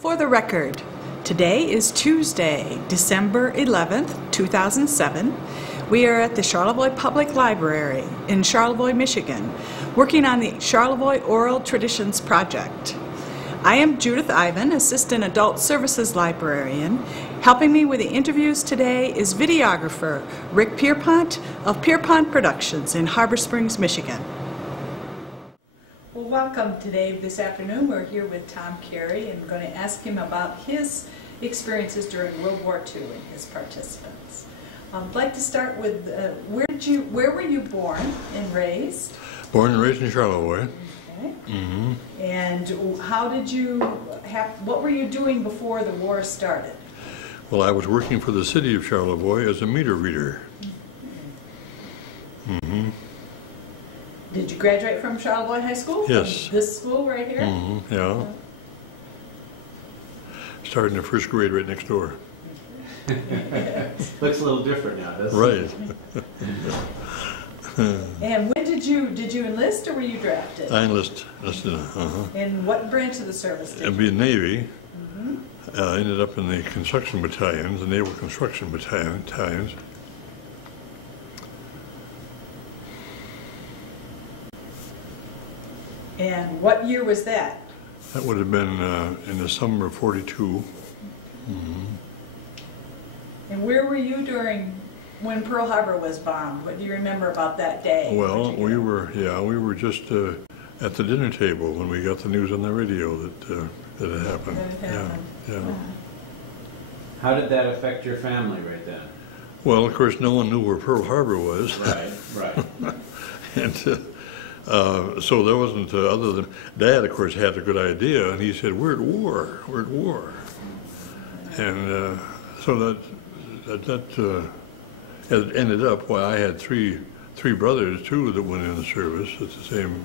For the record, today is Tuesday, December 11th, 2007. We are at the Charlevoix Public Library in Charlevoix, Michigan, working on the Charlevoix Oral Traditions Project. I am Judith Ivan, Assistant Adult Services Librarian. Helping me with the interviews today is videographer Rick Pierpont of Pierpont Productions in Harbor Springs, Michigan. Well, welcome today. This afternoon we're here with Tom Carey and going to ask him about his experiences during World War II and his participants. I'd like to start with where were you born and raised? Born and raised in Charlevoix. Okay. Mm-hmm. And how did you what were you doing before the war started? Well, I was working for the city of Charlevoix as a meter reader. Mm-hmm. Did you graduate from Charlevoix High School? Yes. From this school right here? Mm-hmm. Yeah. Started in the first grade right next door. Looks a little different now, doesn't it? Right. And when did you enlist or were you drafted? I enlisted. In what branch of the service did you? I'd be in Navy. Mm-hmm. Ended up in the construction battalions, the naval construction battalions. And what year was that? That would have been in the summer of '42. Mm-hmm. And where were you when Pearl Harbor was bombed? What do you remember about that day? Well, we were just at the dinner table when we got the news on the radio that it happened. Yeah. How did that affect your family right then? Well, of course, no one knew where Pearl Harbor was. Right. And so there wasn't, other than Dad, of course, had a good idea, and he said, "We're at war. We're at war." And so that it ended up. Well, I had three brothers too that went in the service. It's the same,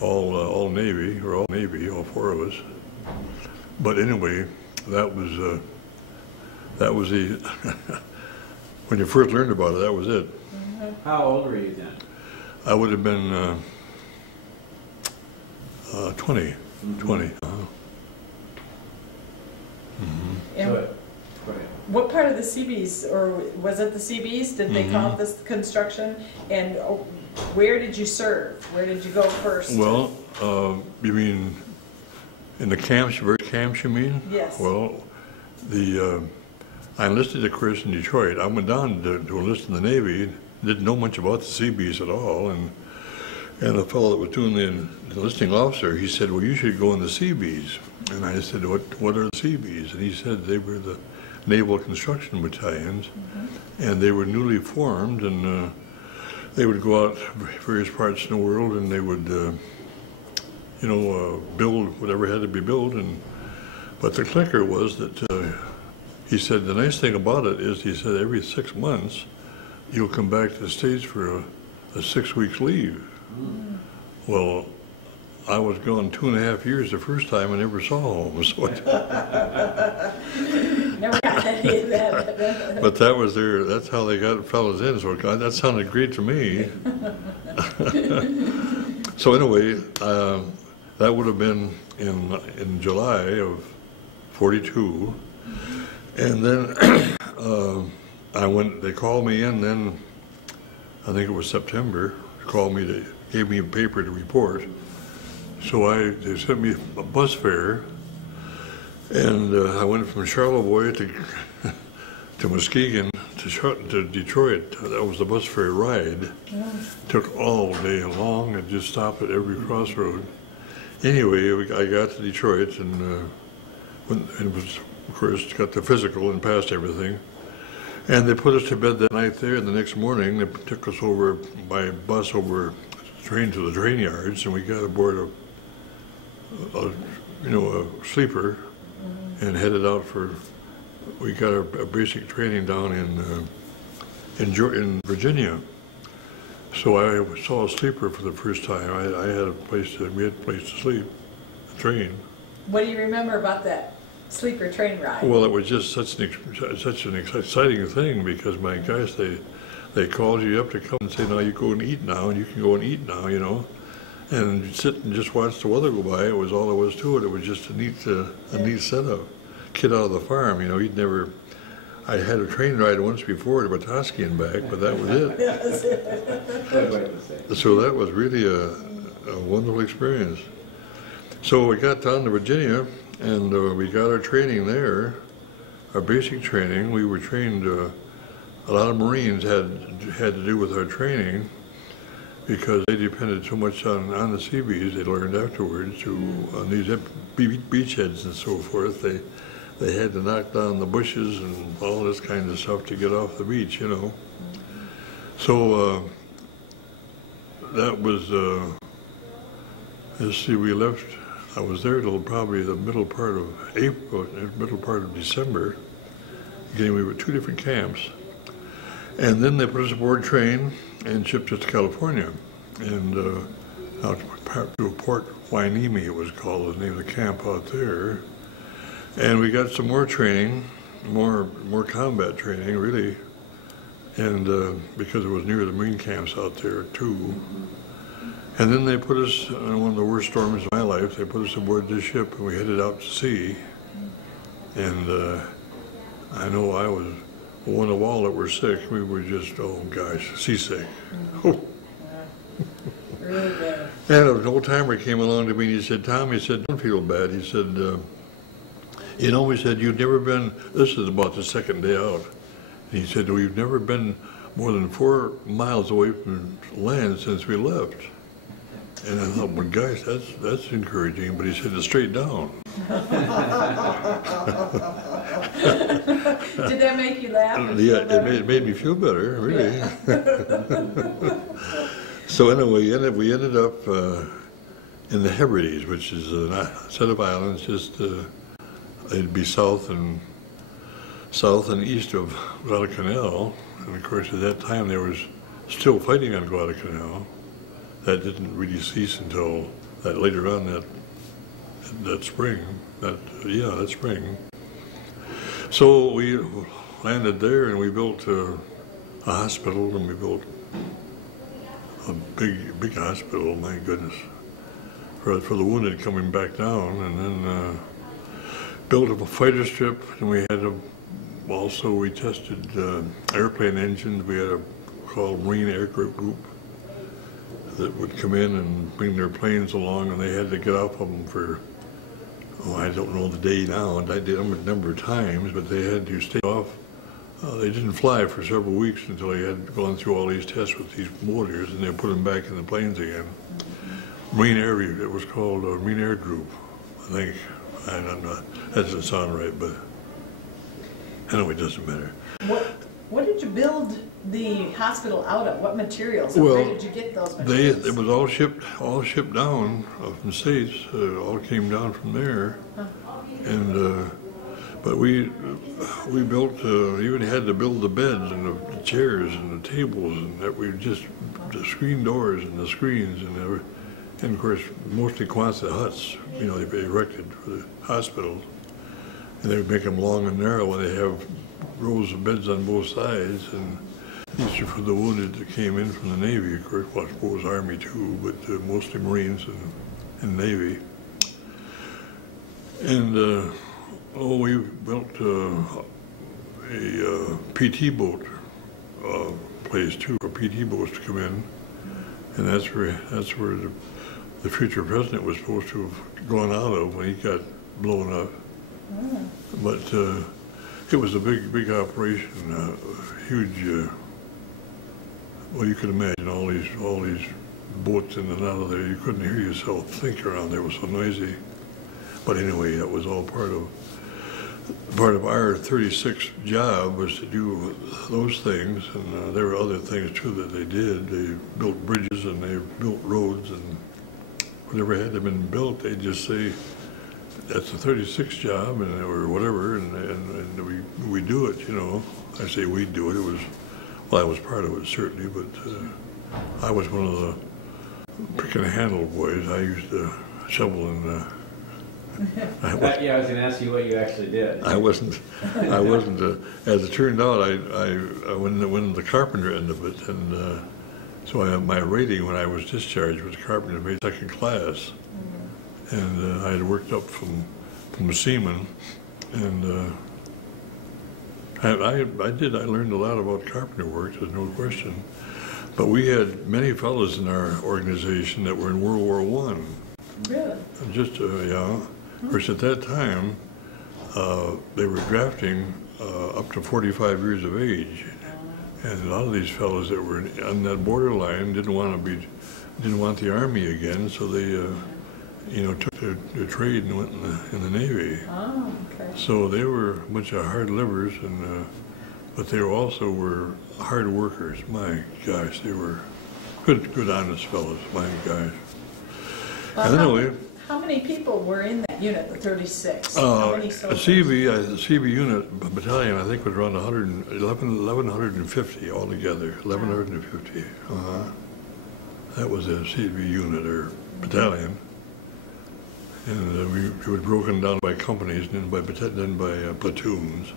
all Navy, all four of us. But anyway, that was the when you first learned about it. That was it. How old were you then? I would have been 20. Mm-hmm. 20. And Go ahead. what part of the Seabees, or was it the Seabees? Did they call it this construction? And where did you serve? Where did you go first? Well, you mean in the camps, various camps, you mean? Yes. Well, I enlisted, of course, in Detroit. I went down to enlist in the Navy. Didn't know much about the Seabees at all, and the fellow that was doing the enlisting officer, he said, "Well, you should go in the Seabees." And I said, "What are the Seabees?" And he said they were the Naval Construction Battalions, and they were newly formed, and they would go out various parts in the world, and they would, build whatever had to be built. But the clicker was that he said the nice thing about it is, he said, every 6 months you'll come back to the States for a 6 weeks leave. Well, I was gone 2.5 years the first time and never saw home. So Never got any of that. But that's how they got fellas in. So God, that sounded great to me. So anyway, that would have been in July of '42. And then they called me in then, I think it was September, gave me a paper to report. So they sent me a bus fare, and I went from Charlevoix to Muskegon to Detroit. That was the bus fare ride. Took all day long and just stopped at every crossroad. Anyway, I got to Detroit and was, of course, got the physical and passed everything. And they put us to bed that night there, and the next morning they took us over by bus over train to the train yards, and we got aboard a sleeper and headed out we got our basic training down in Virginia. So I saw a sleeper for the first time. We had a place to sleep, a train. What do you remember about that sleeper train ride? Well, it was just such an exciting thing, because my gosh, they called you up to come and say, "Now you go and eat now, and you can go and eat now," and sit and just watch the weather go by. It was all there was to it. It was just a neat setup. Kid out of the farm, you know, he'd never. I had a train ride once before to Petoskey and back, but that was it. So that was really a wonderful experience. So we got down to Virginia, and we got our training there, our basic training. We were trained. A lot of Marines had to do with our training because they depended so much on the Seabees. They learned afterwards on these beachheads and so forth. They had to knock down the bushes and all this kind of stuff to get off the beach, you know. So that was, let's see, we left, I was there till probably the middle part of April, middle part of December. Again, we were 2 different camps. And then they put us aboard train and shipped us to California. And out to Port Hueneme, it was called, the name of the camp out there. And we got some more training, more combat training, really, and because it was near the Marine camps out there too. And then they put us on one of the worst storms of my life. They put us aboard this ship, and we headed out to sea. And I know I was one of all that were sick. We were just, oh gosh, seasick. Oh. Really bad. And an old timer came along to me and he said, "Tom," he said, "don't feel bad." He said, "You know," he said, "you've never been," this is about the second day out, and he said, "We've never been more than 4 miles away from land since we left." And I thought, well, gosh, that's encouraging, but he said, "It's straight down." Did that make you laugh? Yeah, it made me feel better, really. So anyway, we ended up in the Hebrides, which is a set of islands just it'd be south and east of Guadalcanal, and of course at that time there was still fighting on Guadalcanal. That didn't really cease until that later on that spring. That spring. So we landed there and we built a hospital, and we built a big hospital. My goodness, for the wounded coming back down, and then. Built a fighter strip, and we had we tested airplane engines. We had a called Marine Aircraft Group that would come in and bring their planes along, and they had to get off of them for, I don't know the day now, and I did them a number of times, but they had to stay off. They didn't fly for several weeks until they had gone through all these tests with these motors, and they put them back in the planes again. It was called Marine Air Group, I think. I don't know. That doesn't sound right, but anyway, it doesn't matter. What did you build the hospital out of? What materials? And where did you get those materials? It was all shipped down from the States. All came down from there, and but we built. Even had to build the beds and the chairs and the tables, and that we just the screen doors and the screens and everything. And of course, mostly Quonset huts, you know, they erected for the hospitals. And they would make them long and narrow, and they have rows of beds on both sides. And these are for the wounded that came in from the Navy, of course, well, I suppose Army too, but mostly Marines and Navy. And we built a PT boat place too, for PT boats to come in. And that's where the future president was supposed to have gone out of when he got blown up. Mm. But it was a big operation, huge. Well, you could imagine all these boats in and out of there. You couldn't hear yourself think around there. It was so noisy. But anyway, that was all part of our 36 job was to do those things, and there were other things too that they did. They built bridges and they built roads, and whatever had to been built, they'd just say, "That's the 36 job," or whatever, and we do it. You know, I say we do it. It was, well, I was part of it certainly, but I was one of the pick and handle boys. I used to shovel and. I was going to ask you what you actually did. I wasn't. As it turned out, I went the carpenter end of it, and So my rating when I was discharged was carpenter mate second class. And I had worked up from a seaman, and I learned a lot about carpenter work, there's no question. But we had many fellows in our organization that were in World War I. Really? Just, yeah. Of course, at that time, they were drafting up to 45 years of age. And a lot of these fellows that were on that borderline didn't want the Army again, so they, took their trade and went in the Navy. Oh, okay. So they were a bunch of hard livers, but they also were hard workers. My gosh, they were good honest fellows. My gosh. And anyway, how many people were in that unit, the 36? How many a soldiers? the CV unit battalion, I think, was around 1,150 altogether. 1,150. That was a CV unit or battalion. And it was broken down by companies and then by platoons,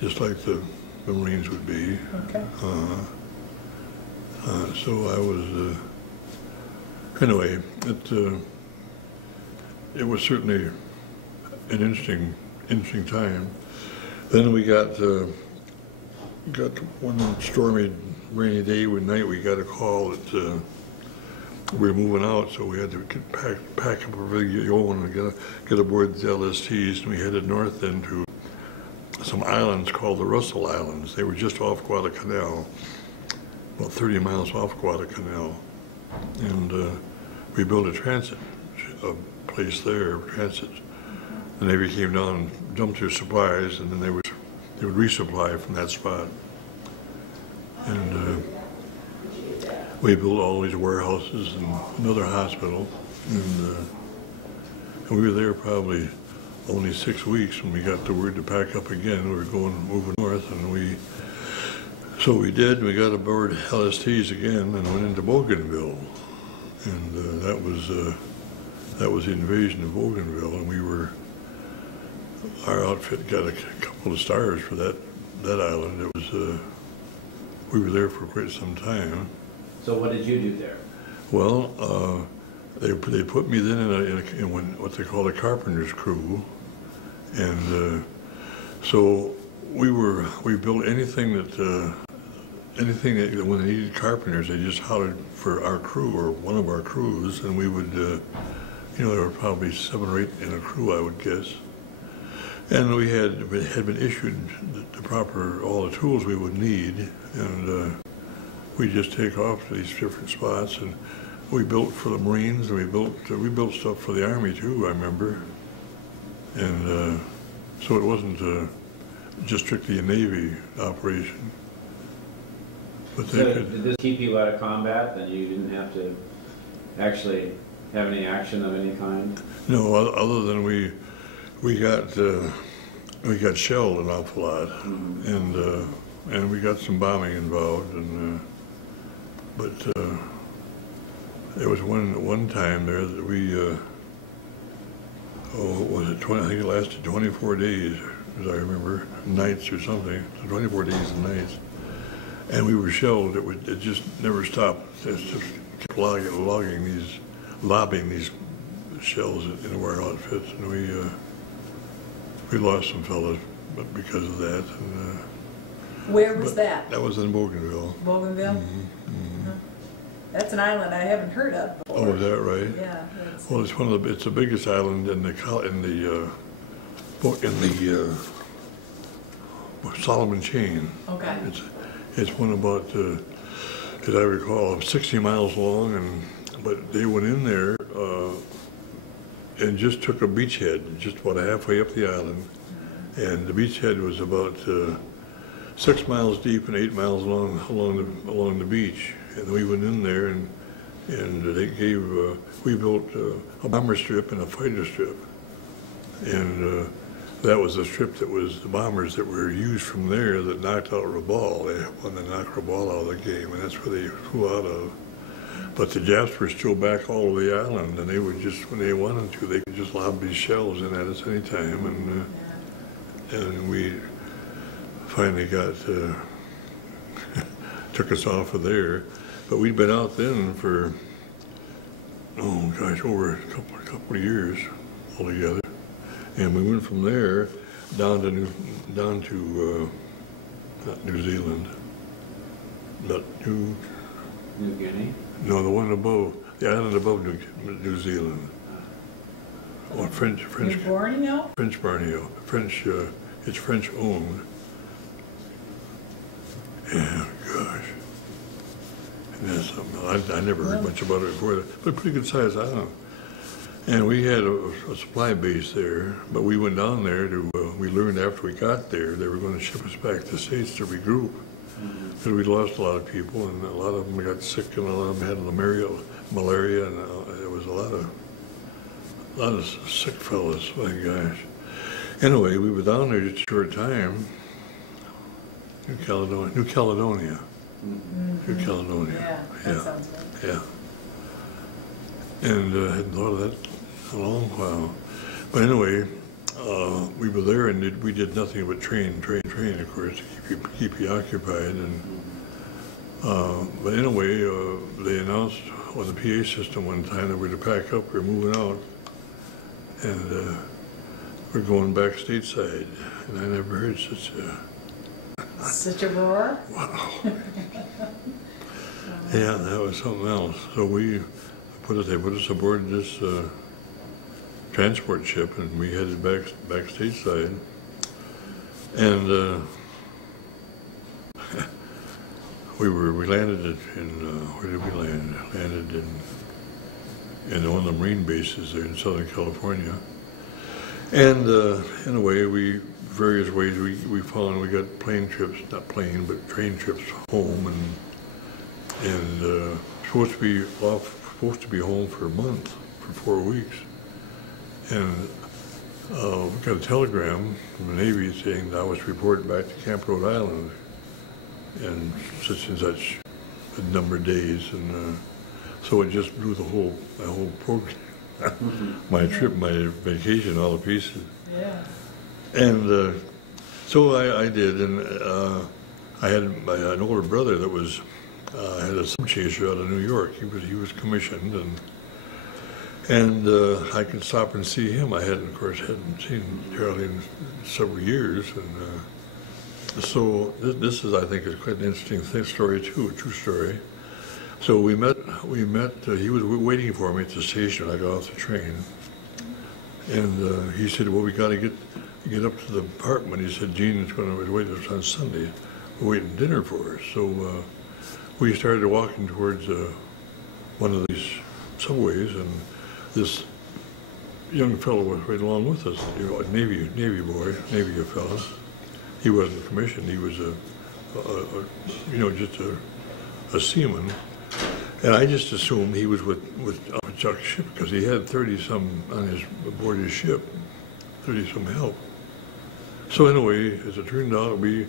just like the Marines would be. Okay. So I was, anyway, it was certainly an interesting time. Then we got one stormy, rainy day, one night we got a call that we were moving out, so we had to pack up everything you own and get aboard the LSTs, and we headed north then to some islands called the Russell Islands. They were just off Guadalcanal, about 30 miles off Guadalcanal. And we built a transit place there, transit. The Navy came down and dumped their supplies, and then they would resupply from that spot. And we built all these warehouses and another hospital, and we were there probably only 6 weeks when we got the word to pack up again. We were moving north, and so we did. We got aboard LSTs again and went into Bougainville, and that was the invasion of Bougainville, and our outfit got a couple of stars for that island. It was we were there for quite some time. So what did you do there? Well, they put me then in what they call a carpenter's crew, and so we built anything that when they needed carpenters, they just hollered for our crew or one of our crews, and we would, there were probably 7 or 8 in a crew, I would guess, and we had been issued all the tools we would need, and we just take off to these different spots, and we built for the Marines, and we built stuff for the Army too, I remember. And so it wasn't just strictly a Navy operation. But So did this keep you out of combat, then you didn't have to actually have any action of any kind? No, other than we got shelled an awful lot, and we got some bombing involved, and but there was one time there that we, was it 20? I think it lasted 24 days, as I remember, nights or something. So 24 days and nights, and we were shelled. It just never stopped. It just kept lobbing these shells in our outfits, and we lost some fellas, but because of that. And, where was that? That was in Bougainville. Bougainville? That's an island I haven't heard of before. Oh, is that right? Yeah. Well, it's the biggest island in the Solomon chain. Okay. It's one about, as I recall, 60 miles long, but they went in there and just took a beachhead, just about halfway up the island, and the beachhead was about 6 miles deep and 8 miles along the beach. And we went in there, and we built a bomber strip and a fighter strip, and that was the strip that was the bombers that were used from there that knocked out Rabaul. They wanted to knock Rabaul out of the game, and that's where they flew out of. But the Japs were still back all over the island, and they would just, when they wanted to, they could just lob these shells in at us any time, and we finally took us off of there. But we'd been out then for, oh gosh, over a couple of years altogether. And we went from there down to not New Zealand, not New Guinea? no, the one above, the island above New Zealand. Oh, French New Borneo? French Borneo. It's French owned. Yeah, gosh. And that's something, I never heard much about it before, but pretty good size island. And we had a supply base there, but we went down there we learned after we got there, they were going to ship us back to the States to regroup. Because we lost a lot of people, and a lot of them got sick, and a lot of them had malaria, and there was a lot of sick fellas, my gosh. Anyway, we were down there just a short time. New Caledonia. Mm-hmm. New Caledonia. Yeah, that sounds good. Yeah. And hadn't thought of that in a long while. But anyway, we were there and we did nothing but train, of course, to keep you occupied. And but anyway, they announced on the PA system one time that we were to pack up, we're moving out, and we're going back stateside. And I never heard such a roar? Wow. Yeah, that was something else. So they put us aboard this transport ship, and we headed back stateside. And we landed in where did we land? Landed in one of the Marine bases there in Southern California. And anyway, various ways we found we got plane trips, not plane, but train trips home, and supposed to be home for a month, for 4 weeks. And we got a telegram from the Navy saying that I was reported back to Camp Rhode Island in such and such a number of days, and so it just blew my whole program, my trip, my vacation, all to pieces. Yeah. And so I did, and I had an older brother that was had a sub chaser out of New York. He was commissioned, and I could stop and see him. I hadn't seen Charlie in several years, and so this is, I think, is quite an interesting story too, a true story. So we met. He was waiting for me at the station when I got off the train, and he said, "Well, we got to get up to the apartment." He said, "Gene is going to wait us on Sunday. We're waiting dinner for us." So we started walking towards one of these subways, and this young fellow was right along with us. You know, a Navy fellow. He wasn't commissioned. He was just a seaman. And I just assumed he was with Chuck's ship because he had 30-some aboard his ship, 30-some help. So anyway, as it turned out, we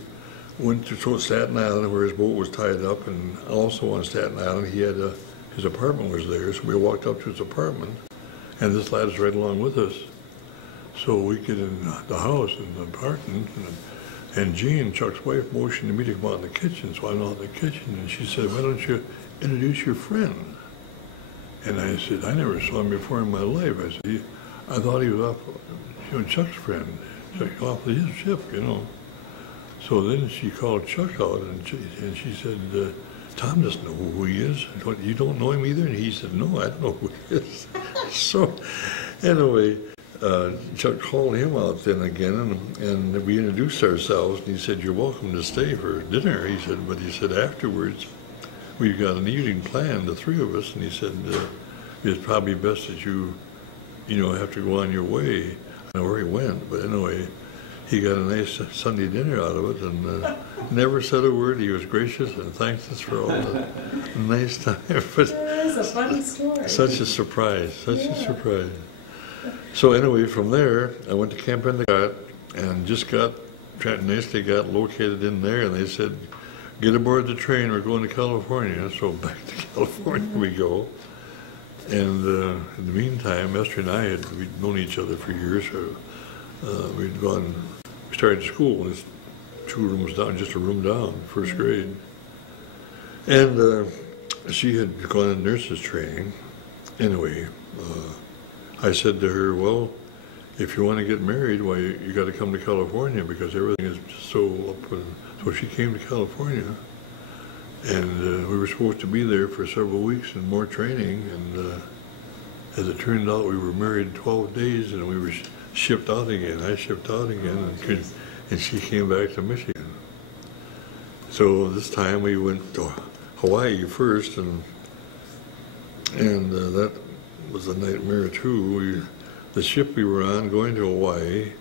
went to Staten Island where his boat was tied up, and also on Staten Island he had his apartment was there. So we walked up to his apartment, and this lad is right along with us. So we get in the house in the apartment, and Jean, Chuck's wife, motioned me to come out in the kitchen. So I'm out in the kitchen, and she said, "Why don't you introduce your friend?" And I said, "I never saw him before in my life." I said, "I thought he was off, Chuck's friend, Chuck off his ship, So then she called Chuck out, and she said, "Tom doesn't know who he is. You don't know him either?" And he said, "No, I don't know who he is." So anyway, Chuck called him out then again, and we introduced ourselves, and he said, "You're welcome to stay for dinner." He said, but he said, "Afterwards, we've got an evening planned, the three of us," and he said, "It's probably best that you have to go on your way." I know where he went, but anyway, he got a nice Sunday dinner out of it, and never said a word. He was gracious and thanked us for all the nice time. But It's a funny story. such a surprise, a surprise. So anyway, from there, I went to Camp Endicott and just got located in there, and they said, "Get aboard the train, we're going to California." So back to California we go. And in the meantime, Esther and we'd known each other for years. We started school, it's 2 rooms down, just a room down, first grade. And she had gone in nurses training. Anyway, I said to her, well, if you want to get married, why, you got to come to California because everything is so up. So she came to California, and we were supposed to be there for several weeks and more training. And as it turned out, we were married 12 days, and we were shipped out again. I shipped out again, and she came back to Michigan. So this time we went to Hawaii first, and that was a nightmare too. The ship we were on going to Hawaii,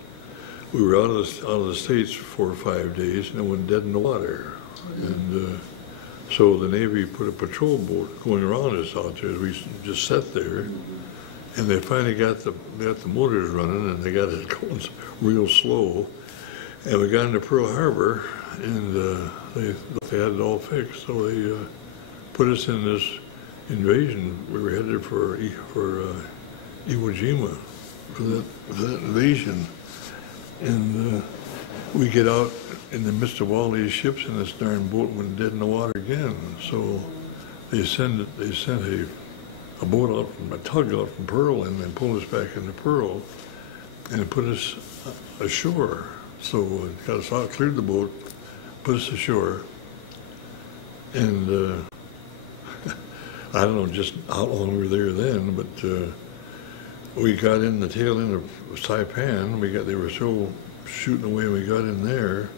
we were out of the States for 4 or 5 days, and it went dead in the water. And so the Navy put a patrol boat going around us out there. We just sat there, and they finally got the motors running, and they got it going real slow. And we got into Pearl Harbor, and they had it all fixed. So they put us in this invasion. We were headed for Iwo Jima for that invasion. And we get out in the midst of all these ships, and this darn boat went dead in the water again. So they sent a boat out from a tug out from Pearl, and then pulled us back into Pearl and put us ashore. So it got us out, cleared the boat, put us ashore, and I don't know just how long we were there then, but we got in the tail end of Saipan. They were still shooting away, and we got in there,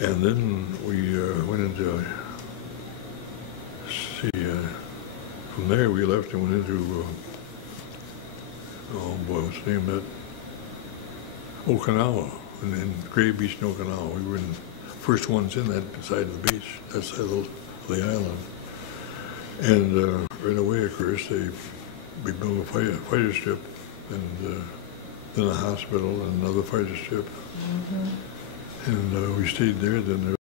and then we went into. From there we left and went into. Oh boy, what's the name of that? Okinawa, and in Gray Beach in Okinawa. We were in first ones in that side of the beach, that side of the island, and right away, of course, we built a fighter strip, and then a hospital and another fighter strip. Mm-hmm. And we stayed there. Then